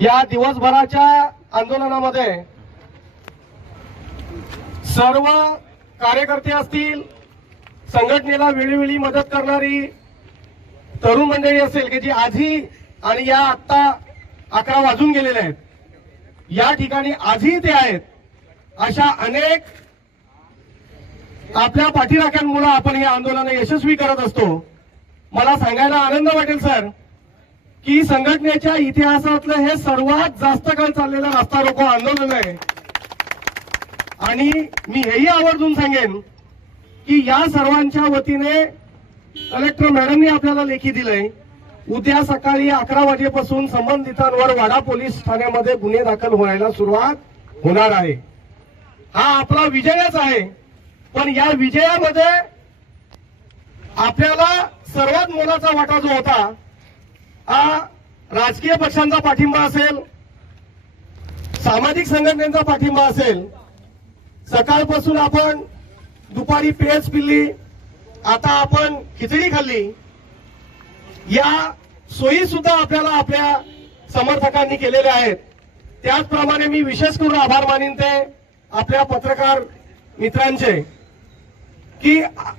या दिवसभराच्या आंदोलनामध्ये सर्व कार्यकर्ते असतील संघटनेला वेळोवेळी मदत करणारी तरुण मंडळी असेल की जी आधी आणि या आत्ता अकरा वाजून गेलेले आहेत या ठिकाणी आजही ते आहेत अशा अनेक आपल्या पाठीराख्यांमुळे आपण हे आंदोलन यशस्वी करत असतो. मला सांगायला आनंद वाटेल सर. की संघटनेच्या इतिहासातलं हे सर्वात जास्त काळ चाललेलं रास्ता रोको आंदोलन आहे. आणि मी हेही आवर्जून सांगेन की या सर्वांच्या वतीने कलेक्टर मॅडमनी आपल्याला लेखी दिलंय उद्या सकाळी अकरा वाजेपासून संबंधितांवर वाडा पोलीस ठाण्यामध्ये गुन्हे दाखल व्हायला सुरुवात होणार आहे. हा आपला विजयच आहे पण या विजयामध्ये आपल्याला सर्वात मोलाचा वाटा जो होता राजकीय पक्षांचा पाठिंबा असेल सामाजिक संघटनेचा पाठिंबा असेल सकाळपासून आपण दुपारी पेज पिल्ली आता आपण खिचडी खाल्ली या सोयी सुद्धा आपल्याला आपल्या समर्थकांनी केलेल्या आहेत. त्याचप्रमाणे मी विशेष करून आभार मानीन ते आपल्या पत्रकार मित्रांचे की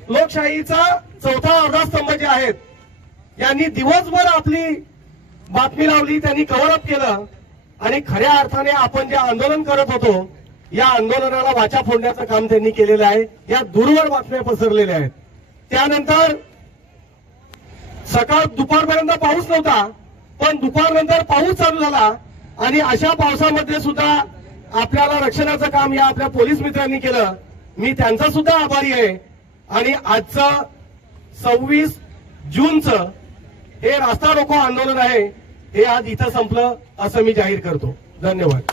लोकशाहीचा चौथा अर्धास्तंभ जे आहेत यांनी दिवसभर आपली बातमी लावली त्यांनी कव्हर अप केलं. आणि खऱ्या अर्थाने आपण जे आंदोलन करत होतो या आंदोलनाला वाचा फोडण्याचं काम त्यांनी केलेलं आहे. या दूरवर बातम्या पसरलेल्या आहेत. त्यानंतर सकाळ दुपारपर्यंत पाऊस नव्हता पण दुपारनंतर पाऊस चालू झाला. आणि अशा पावसामध्ये सुद्धा आपल्याला रक्षणाचं काम या आपल्या पोलीस मित्रांनी केलं. मी त्यांचा सुद्धा आभारी आहे. आणि आजचं सव्वीस जूनचं हे रास्ता रोको आंदोलन आहे हे आज इथं संपलं असं मी जाहीर करतो. धन्यवाद.